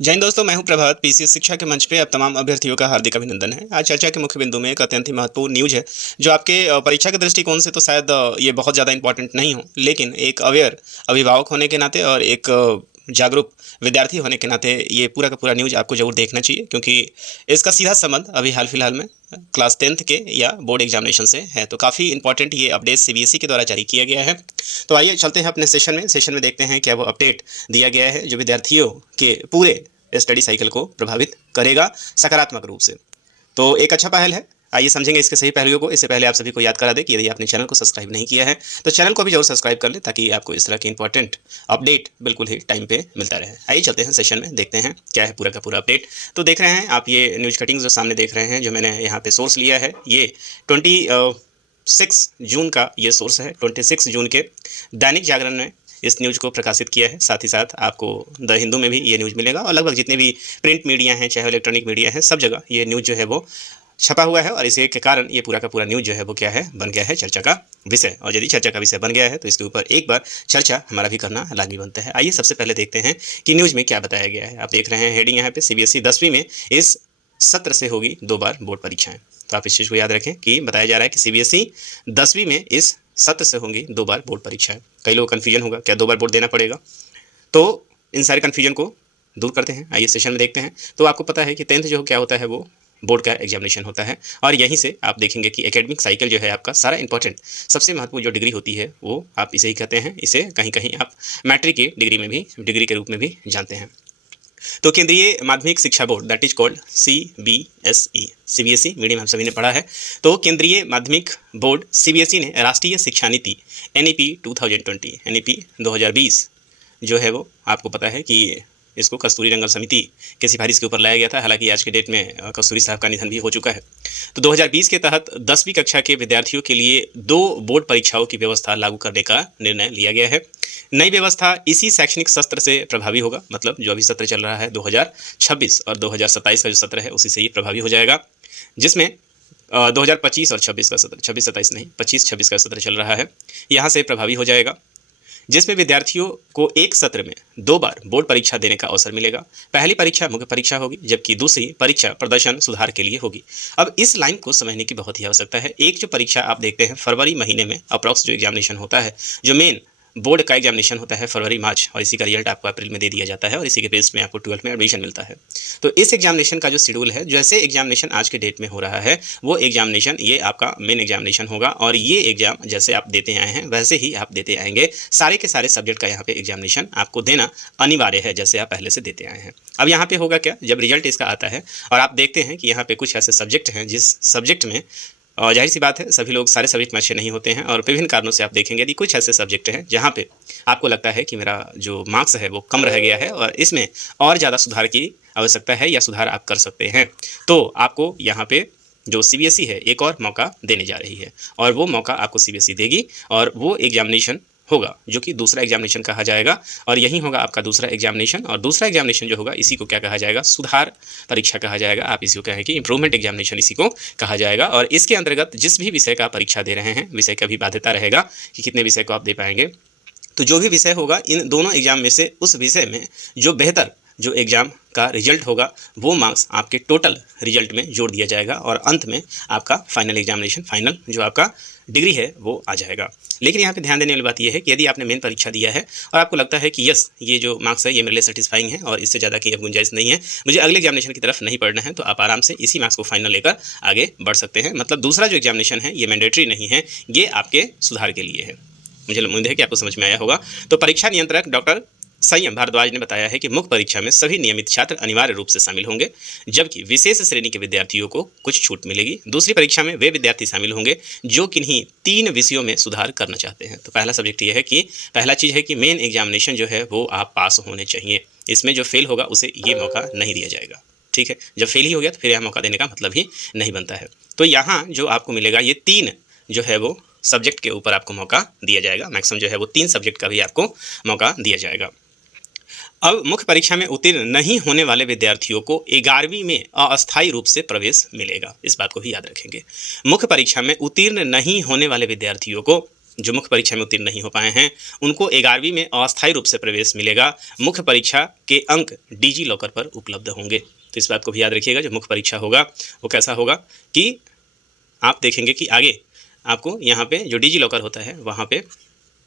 जय हिंद दोस्तों, मैं हूं प्रभात। पीसीएस शिक्षा के मंच पे अब तमाम अभ्यर्थियों का हार्दिक अभिनंदन है। आज चर्चा के मुख्य बिंदु में एक अत्यंत ही महत्वपूर्ण न्यूज़ है, जो आपके परीक्षा के दृष्टिकोण से तो शायद ये बहुत ज़्यादा इंपॉर्टेंट नहीं हो, लेकिन एक अवेयर अभिभावक होने के नाते और एक जागरूक विद्यार्थी होने के नाते ये पूरा का पूरा न्यूज़ आपको ज़रूर देखना चाहिए, क्योंकि इसका सीधा संबंध अभी हाल फिलहाल में क्लास 10th के या बोर्ड एग्जामिनेशन से है। तो काफ़ी इंपॉर्टेंट ये अपडेट सीबीएसई के द्वारा जारी किया गया है। तो आइए चलते हैं अपने सेशन में देखते हैं क्या वो अपडेट दिया गया है जो विद्यार्थियों के पूरे स्टडी साइकिल को प्रभावित करेगा सकारात्मक रूप से। तो एक अच्छा पहल है। आइए समझेंगे इसके सही पहलुओं को। इससे पहले आप सभी को याद करा दें कि यदि आपने चैनल को सब्सक्राइब नहीं किया है तो चैनल को भी जरूर सब्सक्राइब कर लें, ताकि आपको इस तरह की इंपॉर्टेंट अपडेट बिल्कुल ही टाइम पे मिलता रहे। आइए चलते हैं सेशन में, देखते हैं क्या है पूरा का पूरा अपडेट। तो देख रहे हैं आप ये न्यूज़ कटिंग्स जो सामने देख रहे हैं, जो मैंने यहाँ पे सोर्स लिया है, ये 26 जून का ये सोर्स है। 26 जून के दैनिक जागरण ने इस न्यूज़ को प्रकाशित किया है। साथ ही साथ आपको द हिंदू में भी ये न्यूज़ मिलेगा, और लगभग जितने भी प्रिंट मीडिया हैं, चाहे इलेक्ट्रॉनिक मीडिया है, सब जगह ये न्यूज़ जो है वो छपा हुआ है। और इसी के कारण ये पूरा का पूरा न्यूज़ जो है वो क्या है, बन गया है चर्चा का विषय। और यदि चर्चा का विषय बन गया है तो इसके ऊपर एक बार चर्चा हमारा भी करना लाजमी बनता है। आइए सबसे पहले देखते हैं कि न्यूज़ में क्या बताया गया है। आप देख रहे हैं हेडिंग यहाँ पे, सीबीएसई 10वीं में इस सत्र से होगी 2 बार बोर्ड परीक्षाएं। तो आप इस चीज़ को याद रखें कि बताया जा रहा है कि सीबीएसई 10वीं में इस सत्र से होंगी 2 बार बोर्ड परीक्षाएं। कई लोग कन्फ्यूजन होगा, क्या 2 बार बोर्ड देना पड़ेगा? तो इन सारे कन्फ्यूजन को दूर करते हैं। आइए सेशन में देखते हैं। तो आपको पता है कि 10th जो क्या होता है, वो बोर्ड का एग्जामिनेशन होता है। और यहीं से आप देखेंगे कि एकेडमिक साइकिल जो है आपका सारा इंपॉर्टेंट, सबसे महत्वपूर्ण जो डिग्री होती है वो आप इसे ही कहते हैं। इसे कहीं कहीं आप मैट्रिक की डिग्री में भी, डिग्री के रूप में भी जानते हैं। तो केंद्रीय माध्यमिक शिक्षा board, that is called CBSE, CBSE medium हम सभी ने पढ़ा है। तो केंद्रीय माध्यमिक बोर्ड सीबीएसई ने राष्ट्रीय शिक्षा नीति एनईपी 2020, एनईपी 2020 जो है वो आपको पता है कि इसको कस्तूरी रंगन समिति के सिफारिश के ऊपर लाया गया था। हालांकि आज के डेट में कस्तूरी साहब का निधन भी हो चुका है। तो 2020 के तहत 10वीं कक्षा के विद्यार्थियों के लिए 2 बोर्ड परीक्षाओं की व्यवस्था लागू करने का निर्णय लिया गया है। नई व्यवस्था इसी शैक्षणिक सत्र से प्रभावी होगा, मतलब जो अभी सत्र चल रहा है 2026 और 2027 का जो सत्र है उसी से ये प्रभावी हो जाएगा, जिसमें 2025 और 26 का सत्र, 26-27 नहीं, 25-26 का सत्र चल रहा है, यहाँ से प्रभावी हो जाएगा, जिसमें विद्यार्थियों को एक सत्र में 2 बार बोर्ड परीक्षा देने का अवसर मिलेगा। पहली परीक्षा मुख्य परीक्षा होगी, जबकि दूसरी परीक्षा प्रदर्शन सुधार के लिए होगी। अब इस लाइन को समझने की बहुत ही आवश्यकता है। एक जो परीक्षा आप देखते हैं फरवरी महीने में अप्रॉक्स जो एग्जामिनेशन होता है, जो मेन बोर्ड का एग्जामिनेशन होता है फरवरी मार्च, और इसी का रिजल्ट आपको अप्रैल में दे दिया जाता है, और इसी के बेस में आपको 12th में एडमिशन मिलता है। तो इस एग्जामिनेशन का जो शेड्यूल है, जैसे एग्जामिनेशन आज के डेट में हो रहा है, वो एग्जामिनेशन ये आपका मेन एग्जामिनेशन होगा। और ये एग्जाम जैसे आप देते आए हैं वैसे ही आप देते आएंगे। सारे के सारे सब्जेक्ट का यहाँ पे एग्जामिनेशन आपको देना अनिवार्य है, जैसे आप पहले से देते आए हैं। अब यहाँ पे होगा क्या, जब रिजल्ट इसका आता है और आप देखते हैं कि यहाँ पे कुछ ऐसे सब्जेक्ट हैं जिस सब्जेक्ट में, और जाहिर सी बात है सभी लोग सारे सब्जेक्ट में अच्छे नहीं होते हैं, और विभिन्न कारणों से आप देखेंगे यदि कुछ ऐसे सब्जेक्ट हैं जहाँ पे आपको लगता है कि मेरा जो मार्क्स है वो कम रह गया है और इसमें और ज़्यादा सुधार की आवश्यकता है या सुधार आप कर सकते हैं, तो आपको यहाँ पे जो सीबीएसई है एक और मौका देने जा रही है। और वो मौका आपको सीबीएसई देगी, और वो एग्जामिनेशन होगा जो कि दूसरा एग्जामिनेशन कहा जाएगा। और यही होगा आपका दूसरा एग्जामिनेशन, और दूसरा एग्जामिनेशन जो होगा इसी को क्या कहा जाएगा, सुधार परीक्षा कहा जाएगा। आप इसी को कहें कि इंप्रूवमेंट एग्जामिनेशन इसी को कहा जाएगा। और इसके अंतर्गत जिस भी विषय का परीक्षा दे रहे हैं, विषय का भी बाध्यता रहेगा कि कितने विषय को आप दे पाएंगे। तो जो भी विषय होगा इन दोनों एग्जाम में से उस विषय में जो बेहतर जो एग्ज़ाम का रिजल्ट होगा, वो मार्क्स आपके टोटल रिजल्ट में जोड़ दिया जाएगा, और अंत में आपका फाइनल एग्जामिनेशन, फाइनल जो आपका डिग्री है वो आ जाएगा। लेकिन यहाँ पे ध्यान देने वाली बात यह है कि यदि आपने मेन परीक्षा दिया है और आपको लगता है कि यस ये जो मार्क्स है ये मेरे लिए सेटिस्फाइंग है और इससे ज़्यादा की अब गुंजाइश नहीं है, मुझे अगले एग्जामिनेशन की तरफ नहीं पढ़ना है, तो आप आराम से इसी मार्क्स को फाइनल लेकर आगे बढ़ सकते हैं। मतलब दूसरा जो एग्जामिनेशन है ये मैंडेटरी नहीं है, ये आपके सुधार के लिए है। मुझे उम्मीद है कि आपको समझ में आया होगा। तो परीक्षा नियंत्रक डॉक्टर संयम भारद्वाज ने बताया है कि मुख्य परीक्षा में सभी नियमित छात्र अनिवार्य रूप से शामिल होंगे, जबकि विशेष श्रेणी के विद्यार्थियों को कुछ छूट मिलेगी। दूसरी परीक्षा में वे विद्यार्थी शामिल होंगे जो किन्हीं 3 विषयों में सुधार करना चाहते हैं। तो पहला सब्जेक्ट ये है कि पहला चीज़ है कि मेन एग्जामिनेशन जो है वो आप पास होने चाहिए। इसमें जो फेल होगा उसे ये मौका नहीं दिया जाएगा, ठीक है। जब फेल ही हो गया तो फिर यह मौका देने का मतलब ही नहीं बनता है। तो यहाँ जो आपको मिलेगा ये 3 जो है वो सब्जेक्ट के ऊपर आपको मौका दिया जाएगा। मैक्सिमम जो है वो 3 सब्जेक्ट का भी आपको मौका दिया जाएगा। अब मुख्य परीक्षा में उत्तीर्ण नहीं होने वाले विद्यार्थियों को 11वीं में अस्थायी रूप से प्रवेश मिलेगा। इस बात को भी याद रखेंगे। मुख्य परीक्षा में उत्तीर्ण नहीं होने वाले विद्यार्थियों को जो मुख्य परीक्षा में उत्तीर्ण नहीं हो पाए हैं उनको 11वीं में अस्थायी रूप से प्रवेश मिलेगा। मुख्य परीक्षा के अंक डिजी लॉकर पर उपलब्ध होंगे। तो इस बात को भी याद रखिएगा, जो मुख्य परीक्षा होगा वो कैसा होगा कि आप देखेंगे कि आगे आपको यहाँ पे जो डिजी लॉकर होता है वहाँ पे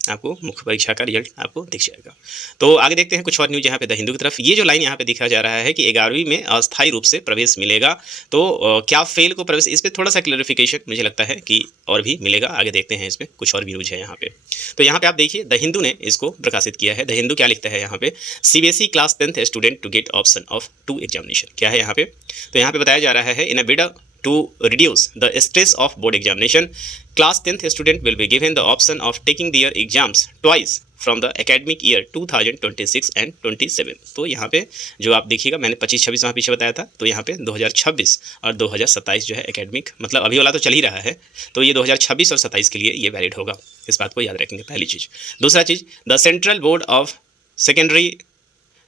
आपको मुख्य परीक्षा का रिजल्ट आपको दिख जाएगा। तो आगे देखते हैं कुछ और न्यूज़ यहाँ पे द हिंदू की तरफ। ये जो लाइन यहाँ पे दिखा जा रहा है कि 11वीं में अस्थायी रूप से प्रवेश मिलेगा, तो क्या फेल को प्रवेश, इस पर थोड़ा सा क्लैरिफिकेशन मुझे लगता है कि और भी मिलेगा। आगे देखते हैं इसमें कुछ और भी न्यूज़ है यहाँ पे। तो यहाँ पे आप देखिए द हिंदू ने इसको प्रकाशित किया है। द हिंदू क्या लिखता है यहाँ पे, CBSE class 10th student to get option of 2 examination. क्या है यहाँ पे, तो यहाँ पे बताया जा रहा है इन अ bid to reduce the stress of board examination, class 10th student will be given the option of taking their exams twice from the academic year 2026 and 27। तो यहाँ पे जो आप देखिएगा, मैंने 25-26 वहाँ पीछे बताया था, तो यहाँ पे 2026 और 2027 जो है एकेडमिक, मतलब अभी वाला तो चल ही रहा है, तो ये 2026 और 27 के लिए ये वैलिड होगा। इस बात को याद रखेंगे, पहली चीज़। दूसरा चीज़, the central board of secondary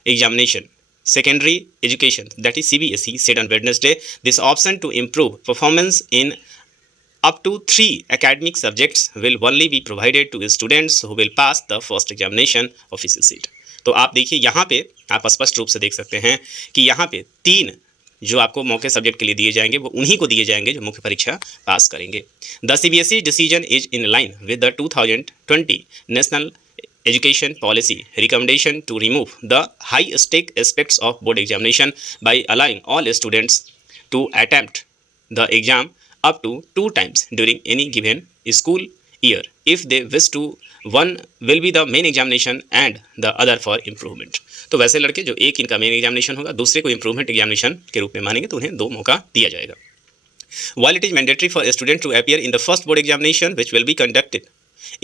examination secondary education, that is CBSE, said on Wednesday this option to improve performance in up to 3 academic subjects will only be provided to students who will pass the first examination of each seat। तो आप देखिए यहाँ पे आप स्पष्ट रूप से देख सकते हैं कि यहाँ पे 3 जो आपको मौके सब्जेक्ट के लिए दिए जाएंगे वो उन्हीं को दिए जाएंगे जो मुख्य परीक्षा पास करेंगे। The CBSE decision is in line with the 2020 national education policy recommendation to remove the high stake aspects of board examination by allowing all students to attempt the exam up to 2 times during any given school year if they wish to। one will be the main examination and the other for improvement। तो वैसे लड़के जो एक इनका main examination होगा, दूसरे को improvement examination के रूप में मानेंगे, तो उन्हें 2 मौका दिया जाएगा। While it is mandatory for a student to appear in the first board examination which will be conducted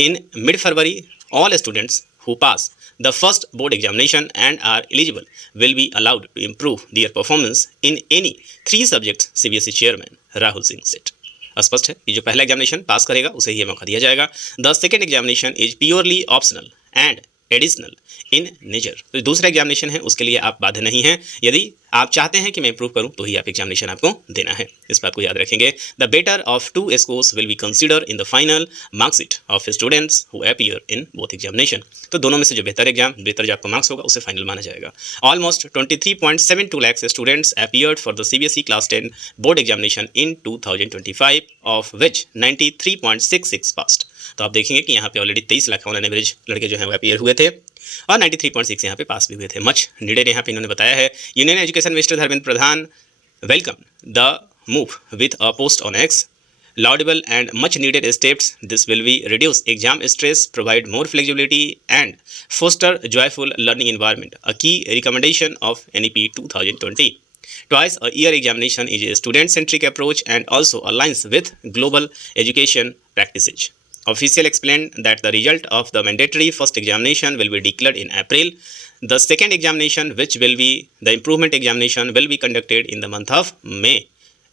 in mid-February, all students who pass the first board examination and are eligible will be allowed to improve their performance in any 3 subjects, CBSE chairman Rahul Singh said। स्पष्ट है कि जो पहला examination पास करेगा उसे ये मौका दिया जाएगा। The second examination is purely optional and additional in nature. तो दूसरा एग्जामिनेशन है उसके लिए आप बाध्य नहीं हैं, यदि आप चाहते हैं कि मैं इंप्रूव करूं तो ही आप एग्जामिनेशन आपको देना है। इस बात को याद रखेंगे। The better of 2 scores will be consider in the final marksheet of students who appear in both examination. तो दोनों में से जो बेहतर जो आपका मार्क्स होगा उसे फाइनल माना जाएगा। Almost 23.72 lakh students appeared for the CBSE class 10 board examination in 2025 of which 93.66 passed. तो आप देखेंगे कि यहाँ पे ऑलरेडी 23 लाख ऑन एवरेज लड़के जो हैं वो अपीयर हुए थे और 93.6 यहाँ पे पास भी हुए थे। मच नीडेड यहाँ पे इन्होंने बताया है। Union education minister Dharmendra Pradhan welcome the move with a post on x, laudable and much needed steps। This will be reduce exam stress, provide more flexibility and foster joyful learning environment, a key recommendation of NEP 2020। Twice a year examination is a student centric approach and also aligns with global education practices। Official explained that the result of the mandatory first examination will be declared in April। The second examination, which will be the improvement examination, will be conducted in the month of May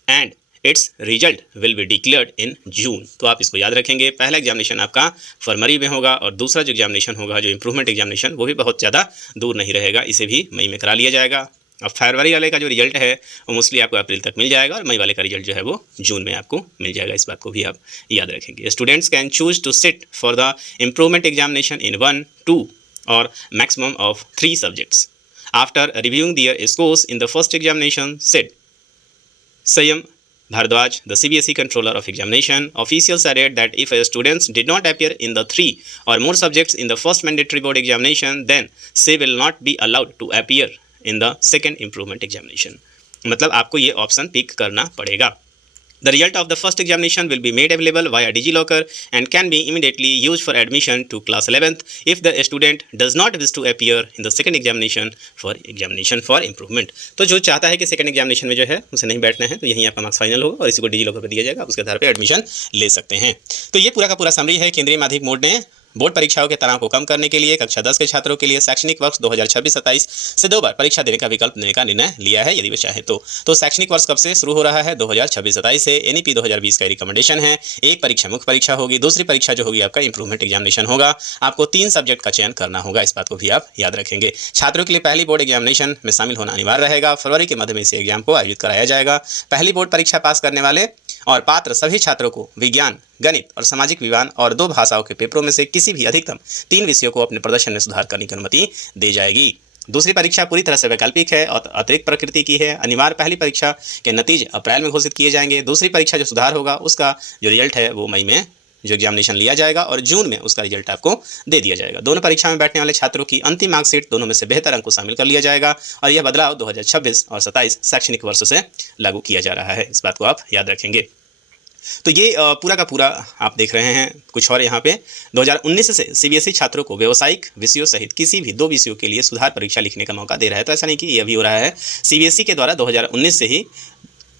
and its result will be declared in June। तो आप इसको याद रखेंगे। पहला examination आपका फरवरी में होगा और दूसरा जो एग्जामिनेशन होगा, जो इंप्रूवमेंट एग्जामिनेशन, वो भी बहुत ज़्यादा दूर नहीं रहेगा, इसे भी मई में करा लिया जाएगा। अब फरवरी वाले का जो रिजल्ट है वो मोस्टली आपको अप्रैल तक मिल जाएगा और मई वाले का रिजल्ट जो है वो जून में आपको मिल जाएगा। इस बात को भी आप याद रखेंगे। Students can choose to sit for the improvement examination in 1, 2 और maximum of 3 subjects after reviewing their scores in the first examination, said Sayam Bhardwaj, the CBSE controller of examination. Officials added that if a student did not appear in the 3 or more subjects in the first mandatory board examination, then they will not be allowed to appear in the second improvement examination। मतलब आपको ये option pick करना पड़ेगा। The result of the first examination will be made available via DigiLocker and can be immediately used for admission to class 11th if the student does not wish to appear in the second examination for improvement। तो जो चाहता है कि second examination में जो है उसे नहीं बैठना है, तो यहीं आपका मार्क्स फाइनल होगा और इसी को DigiLocker पर दिया जाएगा, उसके आधार पर एडमिशन ले सकते हैं। तो ये पूरा का पूरा समरी है केंद्रीय माध्यमिक बोर्ड ने बोर्ड परीक्षाओं के तनाव को कम करने के लिए कक्षा 10 के छात्रों के लिए शैक्षणिक वर्ष 2026-27 से 2 बार परीक्षा देने का विकल्प देने का निर्णय लिया है, यदि वे चाहे तो शैक्षणिक वर्ष कब से शुरू हो रहा है? 2026-27 से। NEP 2020 का रिकमेंडेशन है। एक परीक्षा मुख्य परीक्षा होगी, दूसरी परीक्षा जो होगी आपका इंप्रूवमेंट एग्जामिनेशन होगा। आपको 3 सब्जेक्ट का चयन करना होगा, इस बात को भी आप याद रखेंगे। छात्रों के लिए पहली बोर्ड एग्जामिनेशन में शामिल होना अनिवार्य रहेगा। फरवरी के मध्य में इस एग्जाम को आयोजित कराया जाएगा। पहली बोर्ड परीक्षा पास करने वाले और पात्र सभी छात्रों को विज्ञान, गणित और सामाजिक विज्ञान और 2 भाषाओं के पेपरों में से किसी भी अधिकतम 3 विषयों को अपने प्रदर्शन में सुधार करने की अनुमति दी जाएगी। दूसरी परीक्षा पूरी तरह से वैकल्पिक है और अतिरिक्त प्रकृति की है। अनिवार्य पहली परीक्षा के नतीजे अप्रैल में घोषित किए जाएंगे। दूसरी परीक्षा जो सुधार होगा उसका जो रिजल्ट है वो मई में जो एग्जामिनेशन लिया जाएगा और जून में उसका रिजल्ट आपको दे दिया जाएगा। दोनों परीक्षा में बैठने वाले छात्रों की अंतिम मार्कशीट दोनों में से बेहतर अंक को शामिल कर लिया जाएगा और यह बदलाव 2026 और 27 शैक्षणिक वर्ष से लागू किया जा रहा है। इस बात को आप याद रखेंगे। तो ये पूरा का पूरा आप देख रहे हैं। कुछ और यहाँ पे 2019 से सीबीएसई छात्रों को व्यावसायिक विषयों सहित किसी भी 2 विषयों के लिए सुधार परीक्षा लिखने का मौका दे रहा है। तो ऐसा नहीं कि ये अभी हो रहा है, सीबीएसई के द्वारा 2019 से ही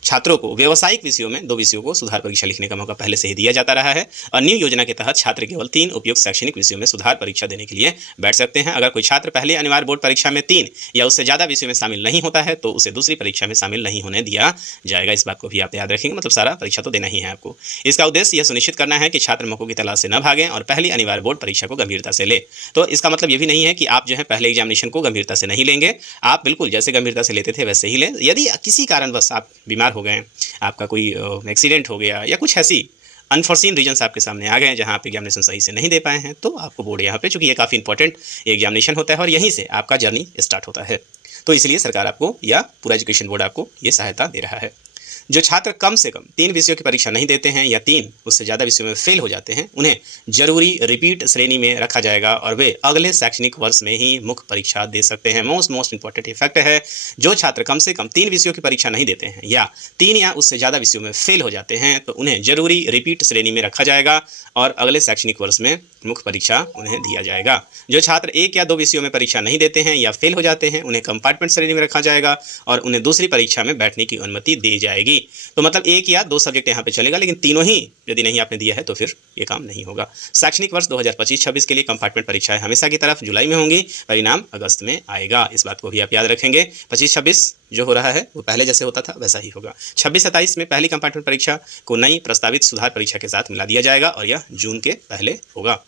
छात्रों को व्यावसायिक विषयों में 2 विषयों को सुधार परीक्षा लिखने का मौका पहले से ही दिया जाता रहा है और न्यू योजना के तहत छात्र केवल 3 उपयुक्त शैक्षणिक विषयों में सुधार परीक्षा देने के लिए बैठ सकते हैं। अगर कोई छात्र पहले अनिवार्य बोर्ड परीक्षा में 3 या उससे ज़्यादा विषयों में शामिल नहीं होता है तो उसे दूसरी परीक्षा में शामिल नहीं होने दिया जाएगा। इस बात को भी आप याद रखेंगे। मतलब सारा परीक्षा तो देना ही है आपको। इसका उद्देश्य यह सुनिश्चित करना है कि छात्र मौकों की तलाश से न भागें और पहली अनिवार्य बोर्ड परीक्षा को गंभीरता से ले। तो इसका मतलब ये भी नहीं है कि आप जो है पहले एग्जामिनेशन को गंभीरता से नहीं लेंगे। आप बिल्कुल जैसे गंभीरता से लेते थे वैसे ही लें। यदि किसी कारणवश आप बीमार हो गए, आपका कोई एक्सीडेंट हो गया या कुछ ऐसी अनफॉर्सीन रीजन्स आपके सामने आ गए जहां आप एग्जामिनेशन सही से नहीं दे पाए हैं, तो आपको बोर्ड यहाँ पे, चूंकि ये काफ़ी इंपॉर्टेंट एग्जामिनेशन होता है और यहीं से आपका जर्नी स्टार्ट होता है, तो इसलिए सरकार आपको या पूरा एजुकेशन बोर्ड आपको ये सहायता दे रहा है। जो छात्र कम से कम 3 विषयों की परीक्षा नहीं देते हैं या 3 उससे ज़्यादा विषयों में फेल हो जाते हैं, उन्हें जरूरी रिपीट श्रेणी में रखा जाएगा और वे अगले शैक्षणिक वर्ष में ही मुख्य परीक्षा दे सकते हैं। मोस्ट इंपॉर्टेंट इफेक्ट है, जो छात्र कम से कम 3 विषयों की परीक्षा नहीं देते हैं या 3 या उससे ज़्यादा विषयों में फेल हो जाते हैं तो उन्हें जरूरी रिपीट श्रेणी में रखा जाएगा और अगले शैक्षणिक वर्ष में मुख्य परीक्षा उन्हें दिया जाएगा। जो छात्र 1 या 2 विषयों में परीक्षा नहीं देते हैं या फेल हो जाते हैं, उन्हें कंपार्टमेंट श्रेणी में रखा जाएगा और उन्हें दूसरी परीक्षा में बैठने की अनुमति दी जाएगी। तो मतलब 1 या 2 सब्जेक्ट यहाँ पे चलेगा, लेकिन तीनों ही यदि नहीं आपने दिया है तो फिर ये काम नहीं होगा। शैक्षणिक वर्ष 2025-26 के लिए कंपार्टमेंट परीक्षाएं हमेशा की तरफ जुलाई में होंगी, परिणाम अगस्त में आएगा। इस बात को भी आप याद रखेंगे। 25-26 जो हो रहा है वो पहले जैसे होता था वैसा ही होगा। 26-27 में पहली कंपार्टमेंट परीक्षा को नई प्रस्तावित सुधार परीक्षा के साथ मिला दिया जाएगा और यह जून के पहले होगा।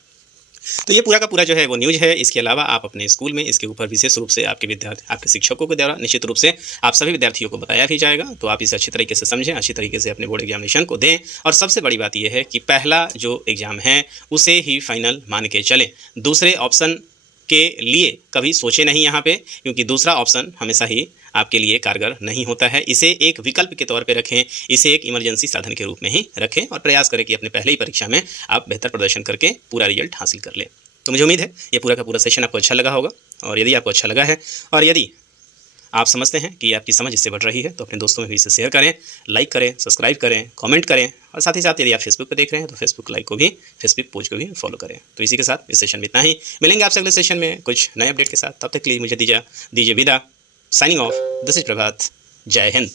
तो ये पूरा का पूरा जो है वो न्यूज़ है। इसके अलावा आप अपने स्कूल में इसके ऊपर विशेष रूप से आपके विद्यार्थी, आपके शिक्षकों के द्वारा निश्चित रूप से आप सभी विद्यार्थियों को बताया भी जाएगा। तो आप इसे अच्छी तरीके से समझें, अच्छी तरीके से अपने बोर्ड एग्जामिनेशन को दें और सबसे बड़ी बात यह है कि पहला जो एग्ज़ाम है उसे ही फाइनल मान के चलें। दूसरे ऑप्शन के लिए कभी सोचे नहीं यहाँ पे, क्योंकि दूसरा ऑप्शन हमेशा ही आपके लिए कारगर नहीं होता है। इसे एक विकल्प के तौर पे रखें, इसे एक इमरजेंसी साधन के रूप में ही रखें और प्रयास करें कि अपने पहले ही परीक्षा में आप बेहतर प्रदर्शन करके पूरा रिजल्ट हासिल कर लें। तो मुझे उम्मीद है ये पूरा का पूरा सेशन आपको अच्छा लगा होगा और यदि आपको अच्छा लगा है और यदि आप समझते हैं कि आपकी समझ इससे बढ़ रही है तो अपने दोस्तों में भी इसे शेयर करें, लाइक करें, सब्सक्राइब करें, कमेंट करें और साथ ही साथ यदि आप फेसबुक पर देख रहे हैं तो फेसबुक लाइक को भी, फेसबुक पेज को भी फॉलो करें। तो इसी के साथ इस सेशन में इतना ही। मिलेंगे आपसे अगले सेशन में कुछ नए अपडेट के साथ। तब तक के लिए मुझे दीजिए विदा। साइनिंग ऑफ, दिस इज प्रभात। जय हिंद।